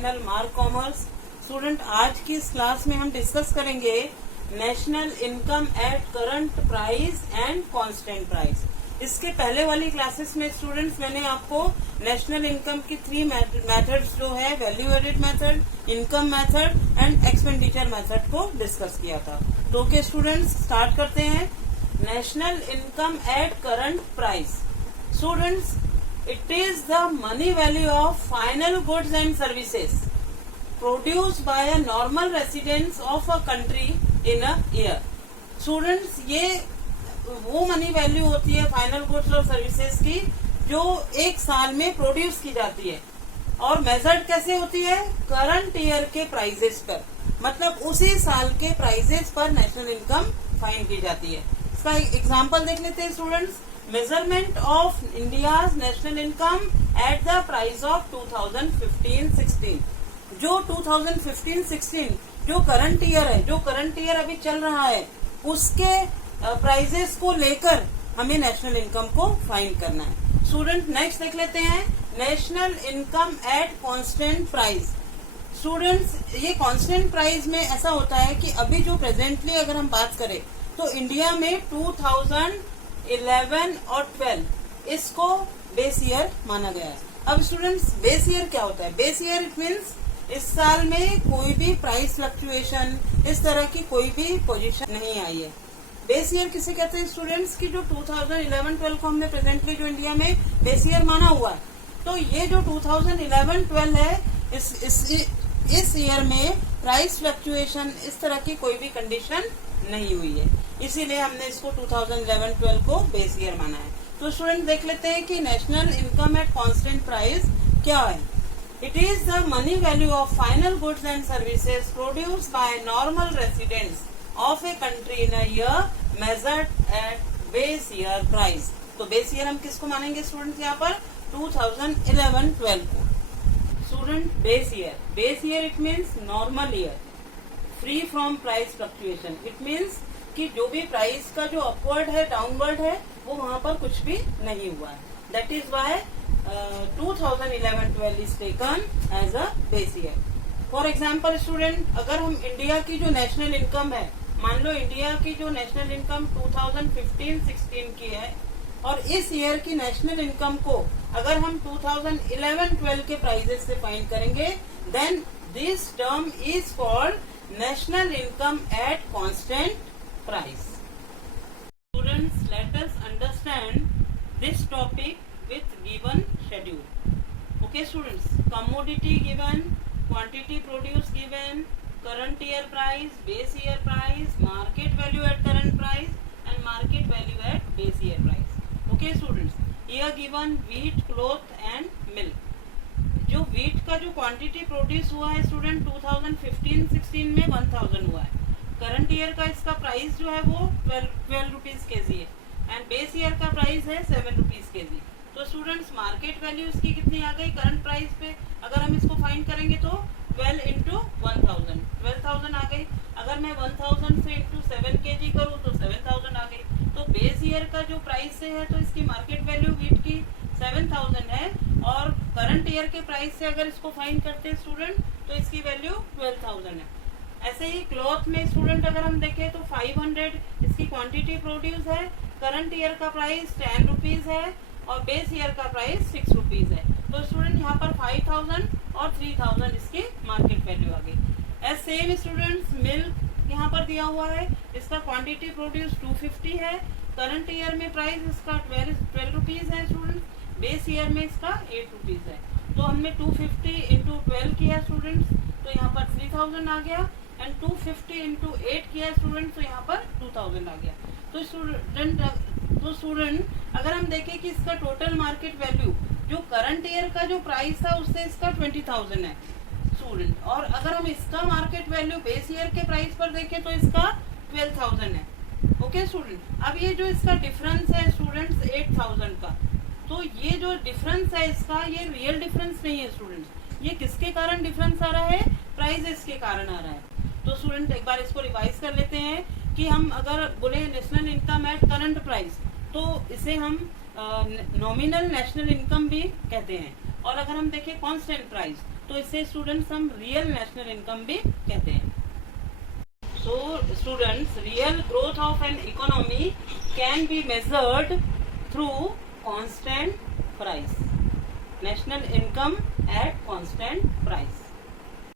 Channel mark commerce. Student, आज की इस क्लास में हम डिस्कस करेंगे national income at current price and constant price. इसके पहले वाली क्लासेस में स्टूडेंट्स मैंने आपको नेशनल इनकम की 3 मेथड्स जो है value added method, income method and expenditure method को डिस्कस किया था। तो ओके स्टूडेंट्स, स्टार्ट करते हैं। National income at current price. Students, it is the money value of final goods and services produced by a normal residents of a country in a year. Students, ये वो money value होती है final goods और services की जो एक साल में प्रोड्यूस की जाती है और मेजर्ड कैसे होती है, करंट ईयर के प्राइजेस पर, मतलब उसी साल के प्राइजेस पर नेशनल इनकम फाइंड की जाती है। इसका एग्जांपल देख लेते हैं students. Measurement of India's national income at the price of 2015-16। जो 2015-16 जो करंट ईयर है, जो करंट ईयर अभी चल रहा है, उसके प्राइजेस को लेकर हमें नेशनल इनकम को फाइंड करना है। स्टूडेंट, नेक्स्ट देख लेते हैं national income at constant price. Students, ये कांस्टेंट प्राइस में ऐसा होता है कि अभी जो प्रेजेंटली अगर हम बात करें तो इंडिया में 2011 और 12 इसको बेस ईयर माना गया है। अब स्टूडेंट्स, बेस ईयर क्या होता है? बेस ईयर इट मीन्स इस साल में कोई भी प्राइस फ्लक्चुएशन, इस तरह की कोई भी पोजीशन नहीं आई है। बेस ईयर किसे कहते हैं स्टूडेंट्स की जो 2011-12 को हमने प्रेजेंटली जो इंडिया में बेस ईयर माना हुआ है, तो ये जो 2011-12 है, इस ईयर में प्राइस फ्लक्चुएशन इस तरह की कोई भी कंडीशन नहीं हुई है, इसीलिए हमने इसको 2011-12 को बेस ईयर माना है। तो स्टूडेंट देख लेते हैं कि national income at constant price क्या है। It is the money value of final goods and services produced by normal residents of a country in a year measured eight base year price. तो base year हम किसको मानेंगे student यहाँ पर? 2011-12 को। Student, base year it means normal year free from price fluctuation. It means कि जो भी प्राइस का जो अपवर्ड है, डाउनवर्ड है, वो वहां पर कुछ भी नहीं हुआ है। That is why 2011-12 is taken as a base year. For example student, अगर हम इंडिया की जो नेशनल इनकम है, मान लो इंडिया की जो नेशनल इनकम 2015-16 की है और इस ईयर की नेशनल इनकम को अगर हम 2011-12 के प्राइजेस से फाइंड करेंगे, then this term is called national income at constant price. Students, let us understand this topic with given schedule. Okay students, commodity given, quantity produced given, current year price, base year price, market value at current price and market value at base year price. Okay students, here given wheat, cloth and milk. जो wheat का जो quantity produce हुआ है student 2015-16 में 1000 हुआ है। Current year का इसका प्राइस जो है वो 12 रुपीज के जी है एंड बेस ईयर का प्राइस है 7 रुपीज के जी। तो स्टूडेंट्स, मार्केट वैल्यू इसकी कितनी आ गई करंट प्राइस पे? अगर हम इसको फाइंड करेंगे तो 12 इंटू 1000, 12,000 आ गई। अगर मैं 1000 से इंटू 7 के जी करूँ तो 7000 आ गई। तो बेस ईयर का जो प्राइस से है तो इसकी मार्केट वैल्यू वीट की 7000 है और करंट ईयर के प्राइस से अगर इसको फाइंड करते हैं स्टूडेंट तो इसकी वैल्यू 12000 है। ऐसे ही क्लॉथ में स्टूडेंट अगर हम देखें तो 500 इसकी क्वांटिटी प्रोड्यूस है, करंट ईयर का प्राइस 10 रुपीज है और बेस ईयर का प्राइस 6 रुपीज है। तो स्टूडेंट यहाँ पर 5000 और 3000 इसकी मार्केट वैल्यू आ गई। एज सेम स्टूडेंट्स, मिल्क यहाँ पर दिया हुआ है, इसका क्वांटिटी प्रोड्यूस 250 है, करंट ईयर में प्राइस इसका 12 रुपीज है स्टूडेंट, बेस ईयर में इसका 8 रुपीज है। तो हमने 250 इंटू 12 किया स्टूडेंट्स, तो यहाँ पर 3000 आ गया एंड 250 इंटू 8 किया स्टूडेंट, तो यहाँ पर 2000 आ गया। तो स्टूडेंट अगर हम देखें कि इसका टोटल मार्केट वैल्यू जो करंट ईयर का जो प्राइस था उससे इसका 20,000 है स्टूडेंट, और अगर हम इसका मार्केट वैल्यू बेस ईयर के प्राइस पर देखें तो इसका 12,000 है। ओके स्टूडेंट, अब ये जो इसका डिफरेंस है स्टूडेंट्स 8000 का, तो ये जो डिफरेंस है इसका, ये रियल डिफरेंस नहीं है स्टूडेंट्स। ये किसके कारण डिफरेंस आ रहा है? प्राइजेस के कारण आ रहा है। तो स्टूडेंट एक बार इसको रिवाइज कर लेते हैं कि हम अगर बोले national income at current price तो इसे हम नॉमिनल नेशनल इनकम भी कहते हैं। और अगर हम देखें कांस्टेंट प्राइस, तो इसे स्टूडेंट्स हम रियल नेशनल इनकम भी कहते हैं। So students, real growth of an economy can be measured through constant price. National income at constant price.